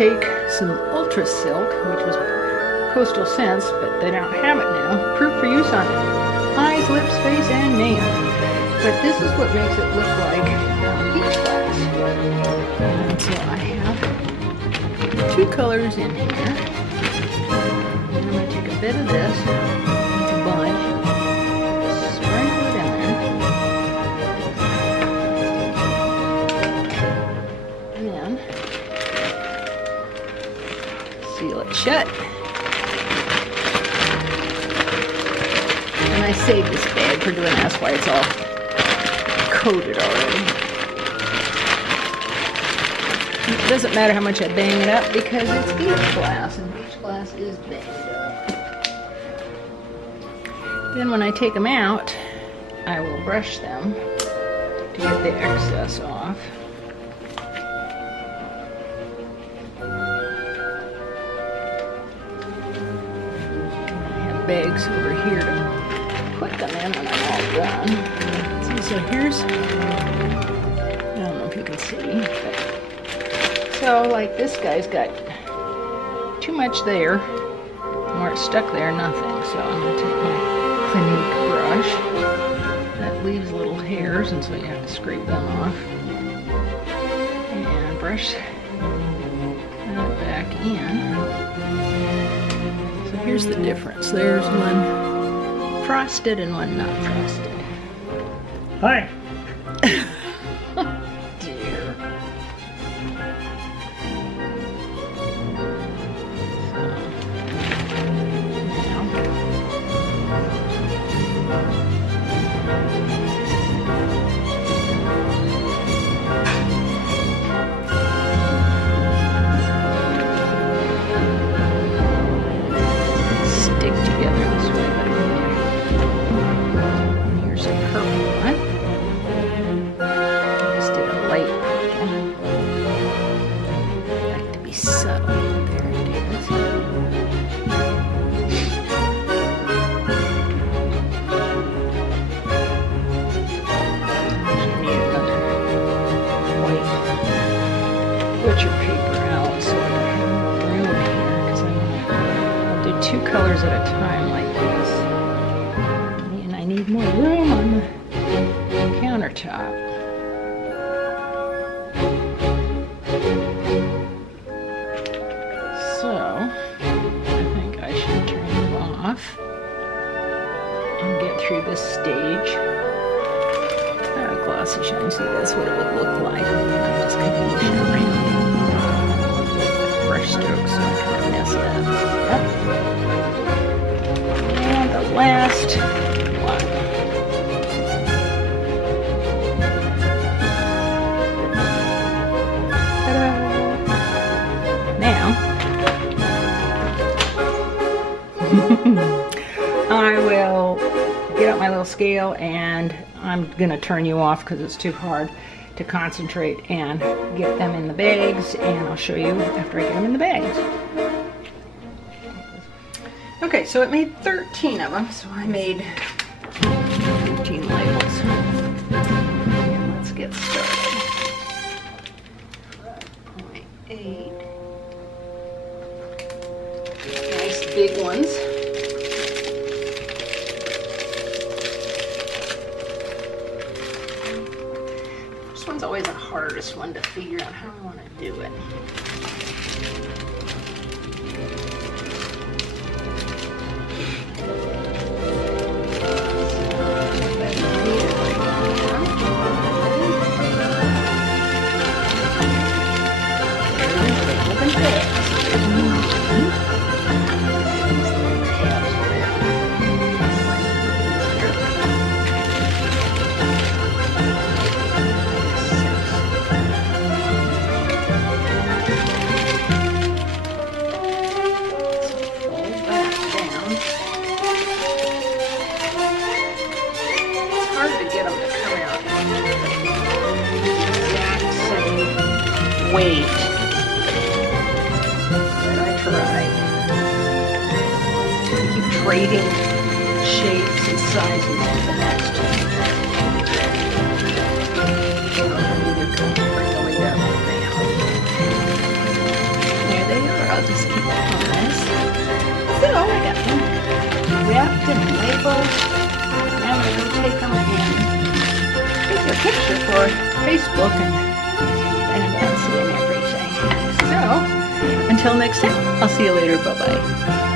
take some Ultra Silk, which was Coastal Scents, but they don't have it now. Approved for use on eyes, lips, face, and nails. But this is what makes it look like peach glass. And so I have 2 colors in here. And I'm going to take a bit of this. It's a bunch. Sprinkle it in there. And then seal it shut. And I saved this bag for doing that. That's why it's all coated already. It doesn't matter how much I bang it up because it's beach glass, and beach glass is banged up. Then when I take them out, I will brush them to get the excess off. I have bags over here to put them in when I'm all done. See, so here's, I don't know if you can see, but so like this guy's got too much there, and where it's stuck there, nothing. So I'm going to take my Clinique brush that leaves little hairs, and so you have to scrape them off, and brush that back in. So here's the difference. There's one frosted and one not frosted. Hi. Dear. Stick together this way. Here's a purple one. Just did a light purple. I like to be subtle. There it is. You need another white butcher paper out so I can have room here, because I'll do 2 colors at a time like this. And I need more room on the countertop. So, I think I should turn it off and get through this stage. Glossy shine, so that's what it would look like. I'm just going to push it around with brush strokes so I kind of mess it up. Yep. And the last one. Now, I will get out my little scale, and I'm going to turn you off because it's too hard to concentrate and get them in the bags, and I'll show you after I get them in the bags. Okay, so it made 13 of them, so I made 13 labels. And let's get started. 0.8. Nice big ones. This one's always the hardest one to figure out how I want to do it. Weight that I tried. I keep trading shapes and sizes to the next. Either bring the weight up or down. wrapped and labeled. Now I'm going to go take them and take a picture for Facebook and Etsy and everything. So, until next time, I'll see you later. Bye-bye.